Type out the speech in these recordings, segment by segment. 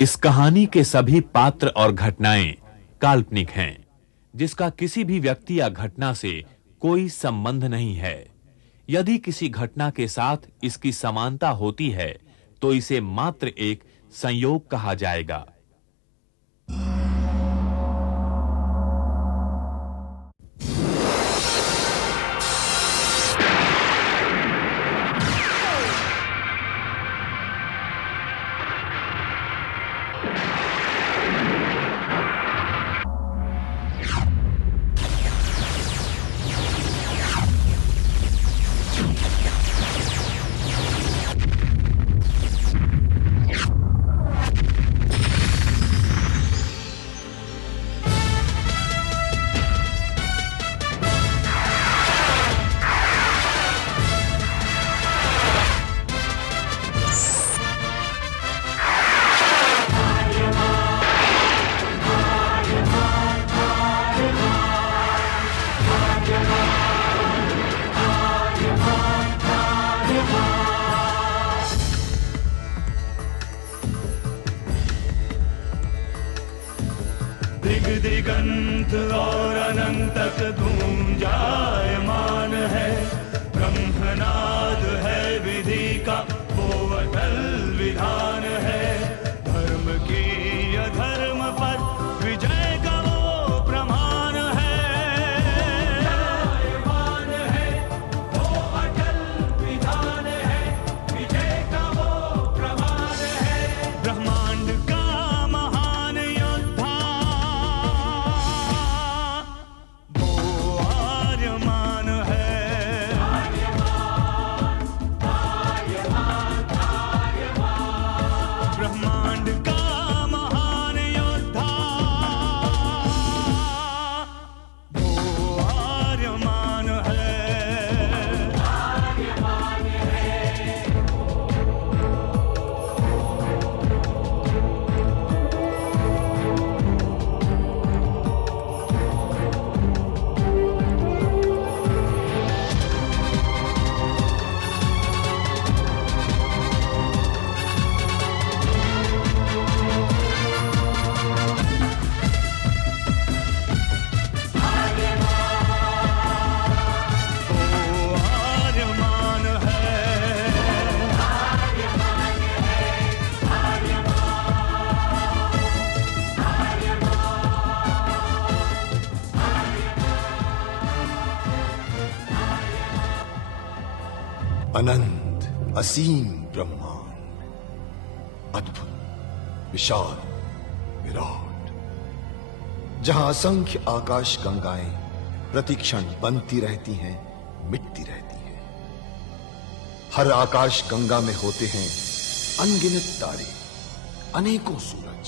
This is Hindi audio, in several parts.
इस कहानी के सभी पात्र और घटनाएं काल्पनिक हैं, जिसका किसी भी व्यक्ति या घटना से कोई संबंध नहीं है। यदि किसी घटना के साथ इसकी समानता होती है, तो इसे मात्र एक संयोग कहा जाएगा। दिग दिगंत और अनंत तक गूंजायमान है। ब्रह्मनाद है विधि का वो अटल विधान है। धर्म की अधर्म पर विजय का वो प्रमाण है। जायमान है वो अटल विधान है। विजय का वो प्रमाण है। ब्रह्मांड का महान योद्धा आर्यमान है। ब्रह्मांड का महान योद्धा वो आर्यमान है। आर्यमान है। अनंत असीम ब्रह्मांड, अद्भुत, विशाल, विराट, जहां असंख्य आकाश गंगाएं प्रतिक्षण बनती रहती हैं, मिटती रहती हैं। हर आकाश गंगा में होते हैं अनगिनत तारे, अनेकों सूरज,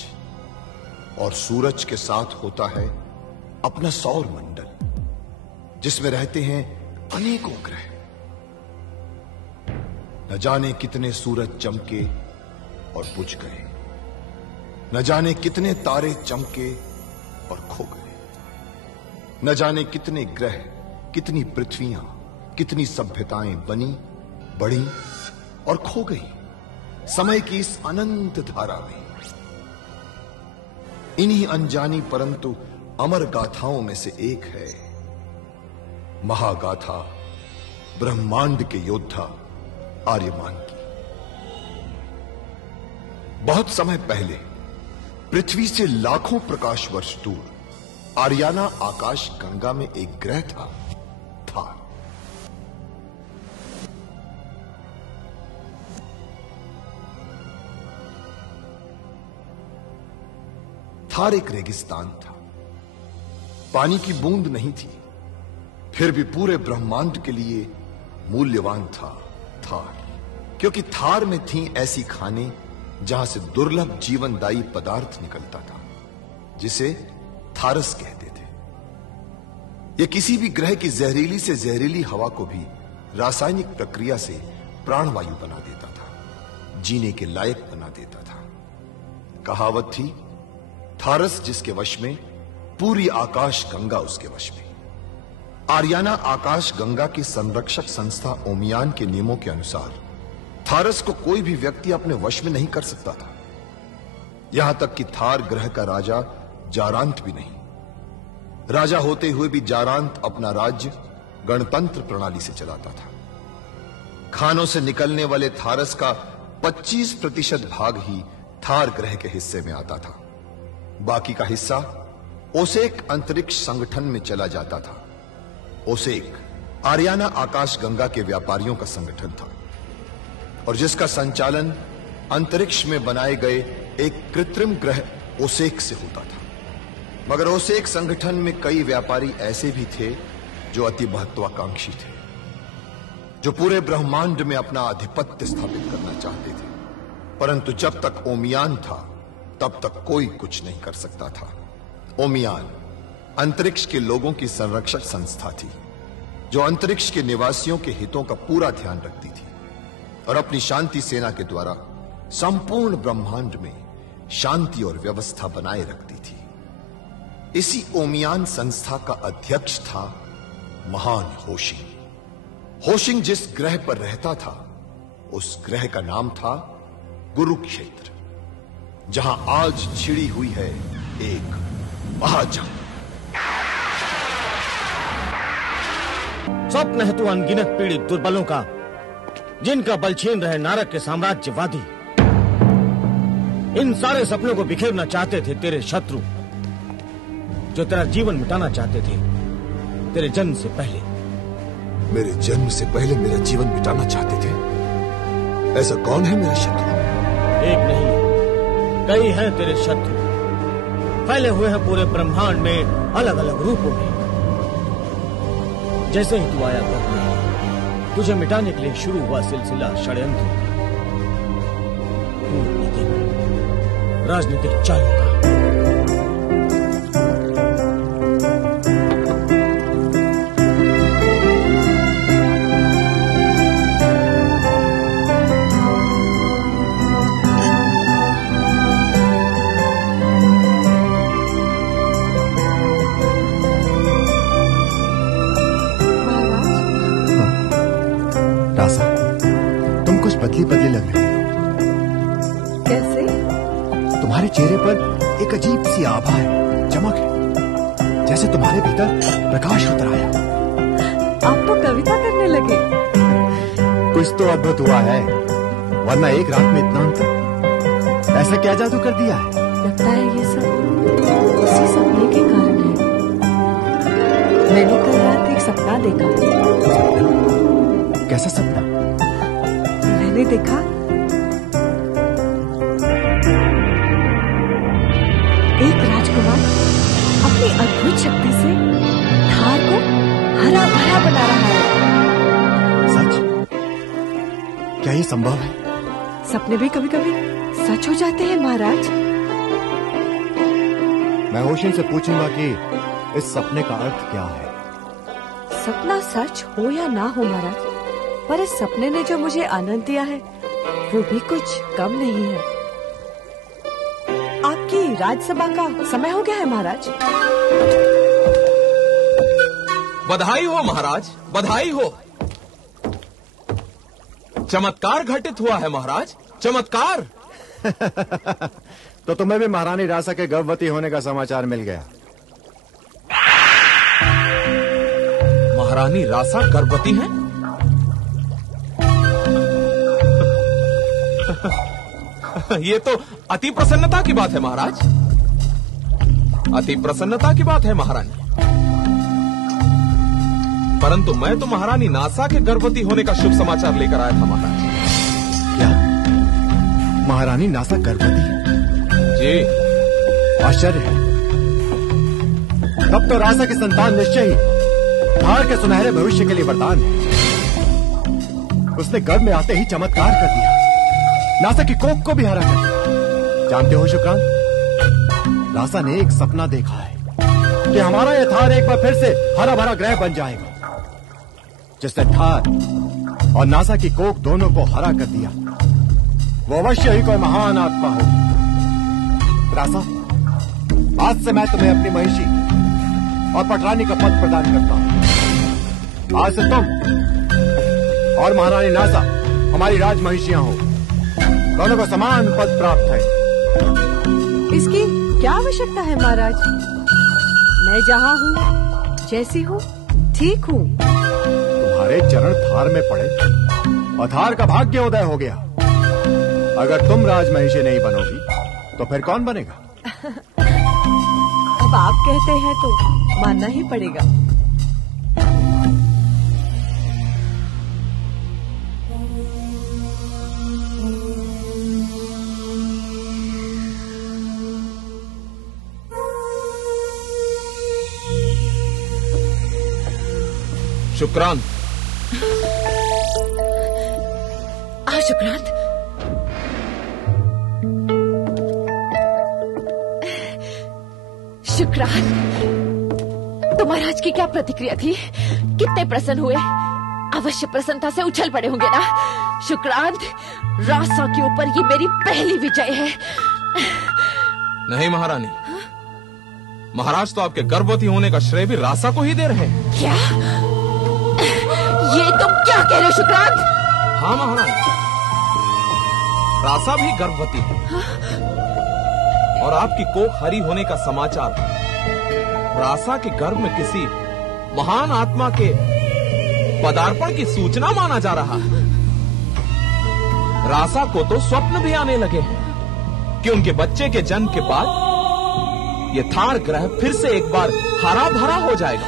और सूरज के साथ होता है अपना सौर मंडल, जिसमें रहते हैं अनेकों ग्रह। न जाने कितने सूरज चमके और बुझ गए, न जाने कितने तारे चमके और खो गए, न जाने कितने ग्रह, कितनी पृथ्वियां, कितनी सभ्यताएं बनी, बढ़ी और खो गई समय की इस अनंत धारा में। इन्हीं अनजानी परंतु अमर गाथाओं में से एक है महागाथा ब्रह्मांड के योद्धा आर्यमान की। बहुत समय पहले पृथ्वी से लाखों प्रकाश वर्ष दूर आर्याना आकाश गंगा में एक ग्रह था, थार। थार एक रेगिस्तान था, पानी की बूंद नहीं थी, फिर भी पूरे ब्रह्मांड के लिए मूल्यवान था थार, क्योंकि थार में थी ऐसी खाने जहां से दुर्लभ जीवनदायी पदार्थ निकलता था, जिसे थारस कहते थे। यह किसी भी ग्रह की जहरीली से जहरीली हवा को भी रासायनिक प्रक्रिया से प्राणवायु बना देता था, जीने के लायक बना देता था। कहावत थी, थारस जिसके वश में, पूरी आकाश गंगा उसके वश में। आर्याना आकाश गंगा की संरक्षक संस्था ओमियान के नियमों के अनुसार थारस को कोई भी व्यक्ति अपने वश में नहीं कर सकता था। यहां तक कि थार ग्रह का राजा जारांत भी नहीं। राजा होते हुए भी जारांत अपना राज्य गणतंत्र प्रणाली से चलाता था। खानों से निकलने वाले थारस का 25% भाग ही थार ग्रह के हिस्से में आता था। बाकी का हिस्सा ओसेक अंतरिक्ष संगठन में चला जाता था। ओसेक आरियाना आकाश गंगा के व्यापारियों का संगठन था और जिसका संचालन अंतरिक्ष में बनाए गए एक कृत्रिम ग्रह ओसेक से होता था। मगर ओसेक संगठन में कई व्यापारी ऐसे भी थे जो अति महत्वाकांक्षी थे, जो पूरे ब्रह्मांड में अपना आधिपत्य स्थापित करना चाहते थे। परंतु जब तक ओमियान था तब तक कोई कुछ नहीं कर सकता था। ओमियान अंतरिक्ष के लोगों की संरक्षक संस्था थी जो अंतरिक्ष के निवासियों के हितों का पूरा ध्यान रखती थी और अपनी शांति सेना के द्वारा संपूर्ण ब्रह्मांड में शांति और व्यवस्था बनाए रखती थी। इसी ओमियान संस्था का अध्यक्ष था महान होशिंग। होशिंग जिस ग्रह पर रहता था उस ग्रह का नाम था कुरुक्षेत्र, जहां आज छिड़ी हुई है एक महाजंग। स्वप्न है तू अनगिनत पीड़ित दुर्बलों का, जिनका बल छीन रहे नारक के साम्राज्यवादी। इन सारे सपनों को बिखेरना चाहते थे तेरे शत्रु, जो तेरा जीवन मिटाना चाहते थे तेरे जन्म से पहले। मेरे जन्म से पहले मेरा जीवन मिटाना चाहते थे? ऐसा कौन है मेरा शत्रु? एक नहीं, कई हैं तेरे शत्रु, फैले हुए हैं पूरे ब्रह्मांड में अलग अलग रूपों में। जैसे ही तू आया करना, तुझे मिटाने के लिए शुरू हुआ सिलसिला षड्यंत्र, कूटनीतिक, राजनीतिक चालों का। तुम कुछ बदली बदली लग रही हो। कैसे? तुम्हारे चेहरे पर एक अजीब सी आभा है, चमक है, जैसे तुम्हारे भीतर प्रकाश उतर आया। आप तो कविता करने लगे। कुछ तो अद्भुत हुआ है, वरना एक रात में इतना अंतर। ऐसा क्या जादू कर दिया है? लगता है ये सब उसी सपने के कारण है। मैंने कल रात एक सपना देखा। कैसा सपना? मैंने देखा एक राजकुमार अपनी अद्भुत शक्ति से थार को हरा भरा बना रहा है। सच? क्या ये संभव है? सपने भी कभी कभी सच हो जाते हैं महाराज। मैं होशिंग से पूछूंगा कि इस सपने का अर्थ क्या है। सपना सच हो या ना हो महाराज, पर इस सपने ने जो मुझे आनंद दिया है वो भी कुछ कम नहीं है। आपकी राजसभा का समय हो गया है महाराज। बधाई हो महाराज, बधाई हो। चमत्कार घटित हुआ है महाराज, चमत्कार। तो तुम्हें भी महारानी रासा के गर्भवती होने का समाचार मिल गया। महारानी रासा गर्भवती हैं? ये तो अति प्रसन्नता की बात है महाराज, अति प्रसन्नता की बात है महारानी। परंतु मैं तो महारानी नासा के गर्भवती होने का शुभ समाचार लेकर आया था महाराज। क्या महारानी नासा गर्भवती है? जी। आश्चर्य है। तब तो रासा की संतान निश्चय ही थार के सुनहरे भविष्य के लिए वरदान है। उसने गर्भ में आते ही चमत्कार कर दिया, नासा की कोख को भी हरा कर दिया। जानते हो शुक्रान, नासा ने एक सपना देखा है कि हमारा यह थार एक बार फिर से हरा भरा ग्रह बन जाएगा। जिसने थार और नासा की कोख दोनों को हरा कर दिया वो अवश्य ही कोई महान आत्मा होगी। रासा, आज से मैं तुम्हें अपनी महिषी और पटरानी का पद प्रदान करता हूं। आज से तुम और महारानी नासा हमारी राजमहिषियां हो, दोनों को समान पद प्राप्त है। इसकी क्या आवश्यकता है महाराज? मैं जहाँ हूँ, जैसी हूँ, ठीक हूँ। तुम्हारे चरण थार में पड़े और थार का भाग्य उदय हो गया। अगर तुम राजमहिषी नहीं बनोगी तो फिर कौन बनेगा? अब आप कहते हैं तो मानना ही पड़ेगा। शुक्रांत। शुक्रांत, शुक्रांत, तो महाराज की क्या प्रतिक्रिया थी? कितने प्रसन्न हुए? अवश्य प्रसन्नता से उछल पड़े होंगे ना? शुक्रांत, रासा के ऊपर ये मेरी पहली विजय है। नहीं महारानी, महाराज तो आपके गर्भवती होने का श्रेय भी रासा को ही दे रहे हैं। क्या? ये तुम क्या कह रहे हो शुक्रांत? हाँ महाराज, रासा भी गर्भवती है और आपकी कोख हरी होने का समाचार रासा के गर्भ में किसी महान आत्मा के पदार्पण की सूचना माना जा रहा है। रासा को तो स्वप्न भी आने लगे हैं कि उनके बच्चे के जन्म के बाद ये थार ग्रह फिर से एक बार हरा भरा हो जाएगा।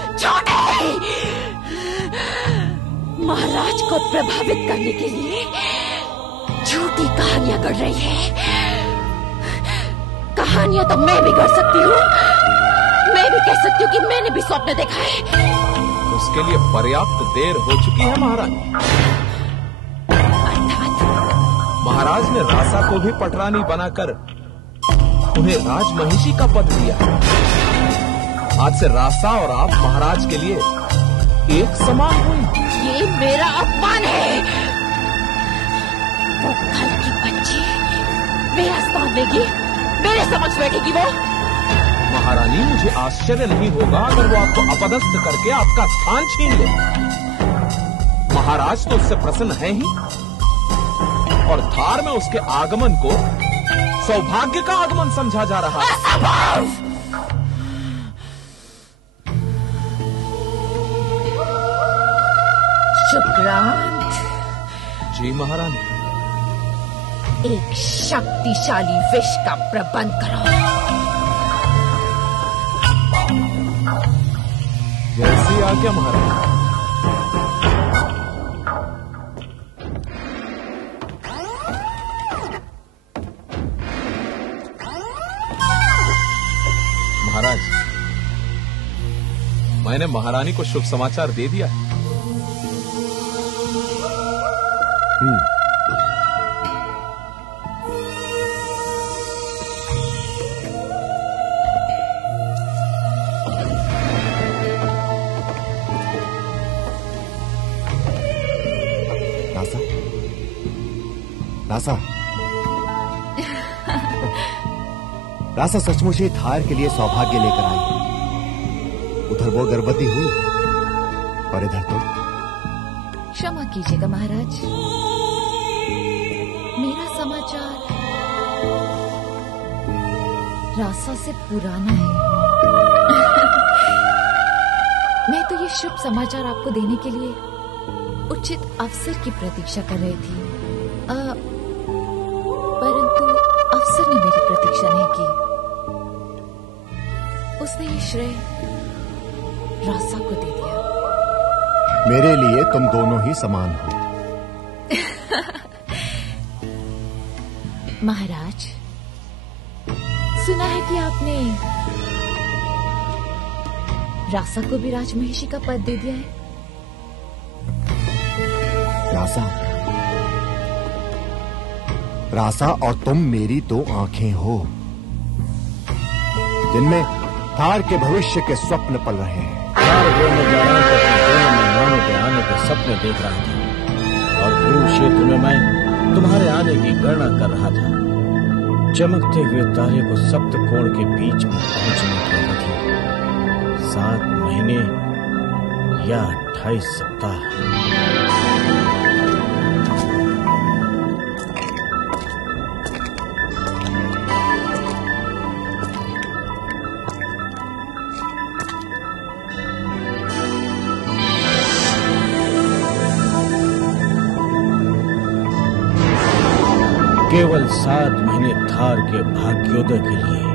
महाराज को प्रभावित करने के लिए झूठी कहानियां गढ़ रही है। कहानियां तो मैं भी गढ़ सकती हूँ। मैं भी कह सकती हूँ कि मैंने भी स्वप्न देखा है। उसके लिए पर्याप्त देर हो चुकी है महाराज। अर्थात महाराज ने रासा को भी पटरानी बनाकर उन्हें राजमहिषी का पद दिया। आज से रासा और आप महाराज के लिए एक समान हुई। ये मेरा अपमान है। वो कल की बच्ची मेरा स्थान लेगी, मेरे समक्ष बैठेगी वो। महारानी, मुझे आश्चर्य नहीं होगा अगर वो आपको अपदस्थ करके आपका स्थान छीन ले। महाराज तो उससे प्रसन्न है ही और थार में उसके आगमन को सौभाग्य का आगमन समझा जा रहा है। शुक्रांत। जी महारानी। एक शक्तिशाली विष का प्रबंध करो। जैसी आज्ञा महारानी। महाराज, मैंने महारानी को शुभ समाचार दे दिया है। रासा, रासा सचमुच ही थार के लिए सौभाग्य लेकर आई। उधर वो गर्भवती हुई और इधर तो। क्षमा कीजिएगा महाराज, मेरा समाचार रासा से पुराना है। मैं तो ये शुभ समाचार आपको देने के लिए उचित अवसर की प्रतीक्षा कर रही थी, परंतु अफसर ने मेरी प्रतीक्षा नहीं की। उसने ये श्रेय रासा को दे दिया। मेरे लिए तुम दोनों ही समान हो। महाराज, सुना है कि आपने रासा को भी राजमहिषी का पद दे दिया है। रासा, रासा और तुम मेरी दो आंखें हो जिनमें थार के भविष्य के स्वप्न पल रहे हैं। आने के सपने देख रहा था और कुरुक्षेत्र में मैं तुम्हारे आने की गणना कर रहा था। चमकते हुए तारे को सप्त कोण के बीच में पहुंचने की अवधि 7 महीने या 28 सप्ताह। केवल 7 महीने थार के भाग्योदय के लिए,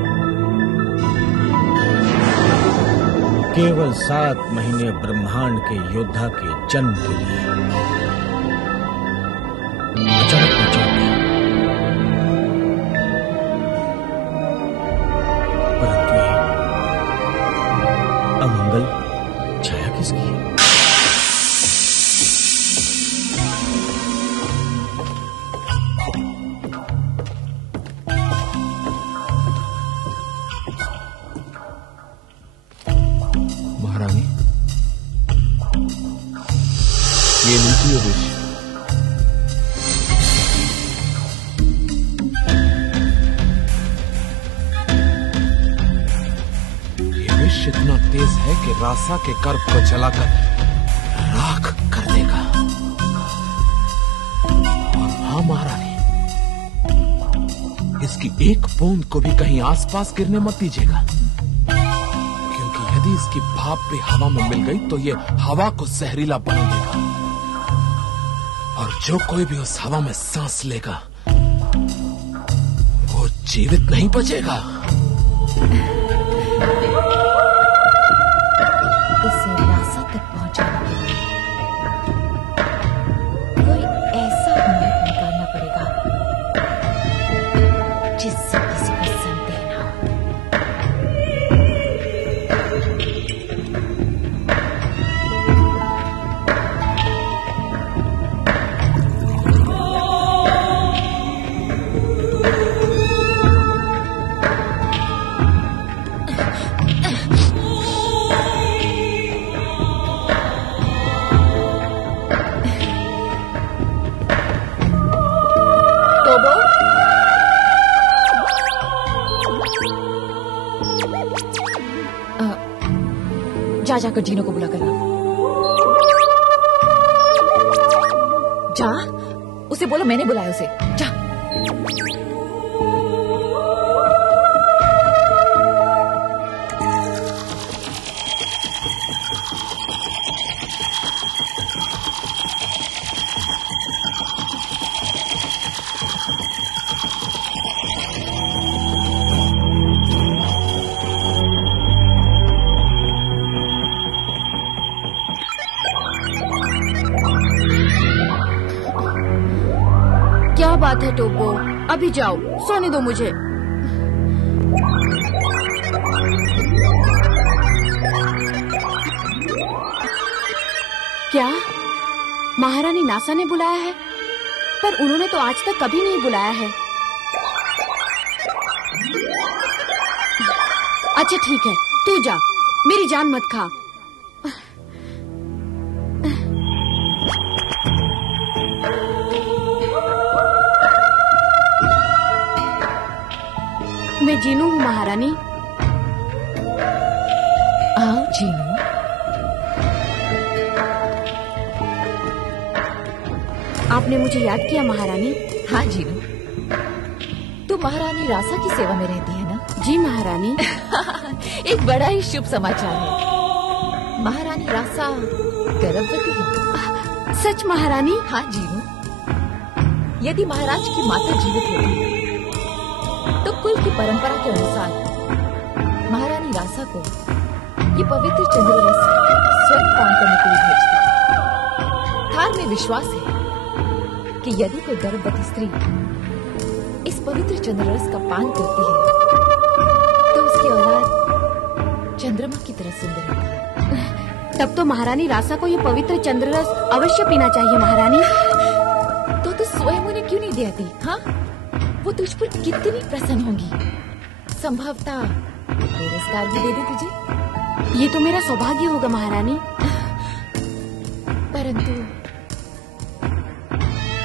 केवल 7 महीने ब्रह्मांड के योद्धा के जन्म के लिए अचानक मैं चौंक गया। परंतु ये अमंगल छाया किसकी है? महारानी, ये लीजिए विष। ये विष इतना तेज है कि रासा के गर्भ को जलाकर राख कर देगा। और हाँ महारानी, इसकी एक बूंद को भी कहीं आसपास गिरने मत दीजिएगा, यदि इसकी भाप भी हवा में मिल गई तो ये हवा को जहरीला बना देगा, और जो कोई भी उस हवा में सांस लेगा वो जीवित नहीं बचेगा। इसे रासा तक पहुंचाने के लिए कोई ऐसा मार्ग निकालना पड़ेगा जिससे किसी को संदेह ना हो। जा जाकर जीनो को बुला कर ला। जा, उसे बोलो मैंने बुलाया उसे। जा। क्या बात है टोपो, अभी जाओ, सोने दो मुझे। क्या महारानी नासा ने बुलाया है? पर उन्होंने तो आज तक कभी नहीं बुलाया है। अच्छा ठीक है, तू जा, मेरी जान मत खा। मैं जीनू हूँ महारानी। आओ जीनू। आपने मुझे याद किया महारानी? हाँ जीनू, तू महारानी रासा की सेवा में रहती है ना? जी महारानी। एक बड़ा ही शुभ समाचार है, महारानी रासा गर्भवती है। सच महारानी? हाँ जीनू, यदि महाराज की माता जीवित होती तो कुल की परंपरा के अनुसार महारानी रासा को ये पवित्र चंद्ररस स्वयं पान करने के लिए भेजती। थार में विश्वास है कि यदि कोई गर्भवती स्त्री इस पवित्र चंद्ररस का पान करती है तो उसकी औलाद चंद्रमा की तरह सुंदर होती है। तब तो महारानी रासा को ये पवित्र चंद्ररस अवश्य पीना चाहिए महारानी। तो स्वयं उन्हें क्यों नहीं देती? हाँ, वो तुझ पर कितनी प्रसन्न होंगी। संभवतः पुरस्कार भी दे दे तुझे। ये तो मेरा सौभाग्य होगा महारानी। परंतु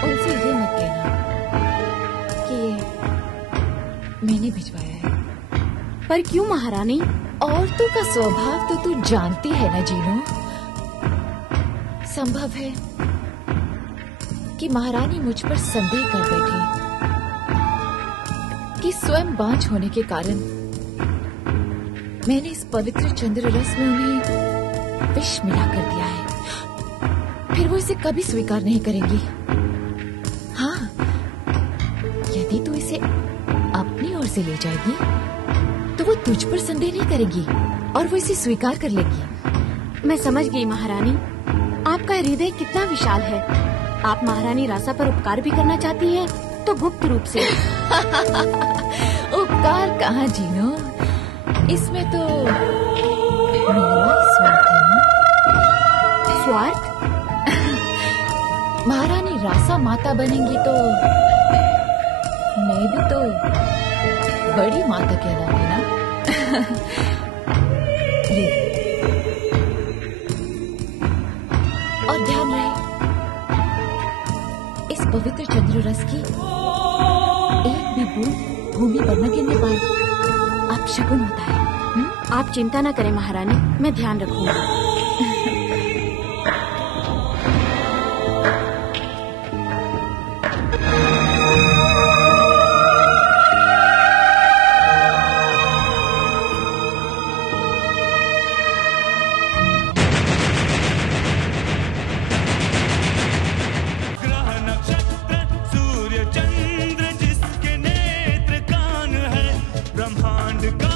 उनसे ये मत कहना कि ये मैंने भिजवाया है। पर क्यों महारानी? औरतों का स्वभाव तो तू जानती है ना जीनू। संभव है कि महारानी मुझ पर संदेह कर बैठी कि स्वयं बांझ होने के कारण मैंने इस पवित्र चंद्र रस में उन्हें विष मिला कर दिया है। फिर वो इसे कभी स्वीकार नहीं करेंगी। हाँ, उसे अपनी ओर से ले जाएगी तो वो तुझ पर संदेह नहीं करेगी और वो इसे स्वीकार कर लेगी। मैं समझ गई महारानी, आपका हृदय कितना विशाल है। आप महारानी रासा पर उपकार भी करना चाहती हैं, तो गुप्त रूप से। उपकार कहाँ जीनो, इसमें तो मेरा स्वार्थ है ना। स्वार्थ? महारानी रासा माता बनेंगी तो मैं भी तो बड़ी माता कहलाऊंगी ना। ये और ध्यान रहे, इस पवित्र चंद्र रस की एक भी बूंद भूमि पर न गिरने पाए। आप शकुन होता है। आप चिंता न करें महारानी, मैं ध्यान रखूंगी। सूर्य चंद्र जिसके नेत्र कान है, ब्रह्मांड का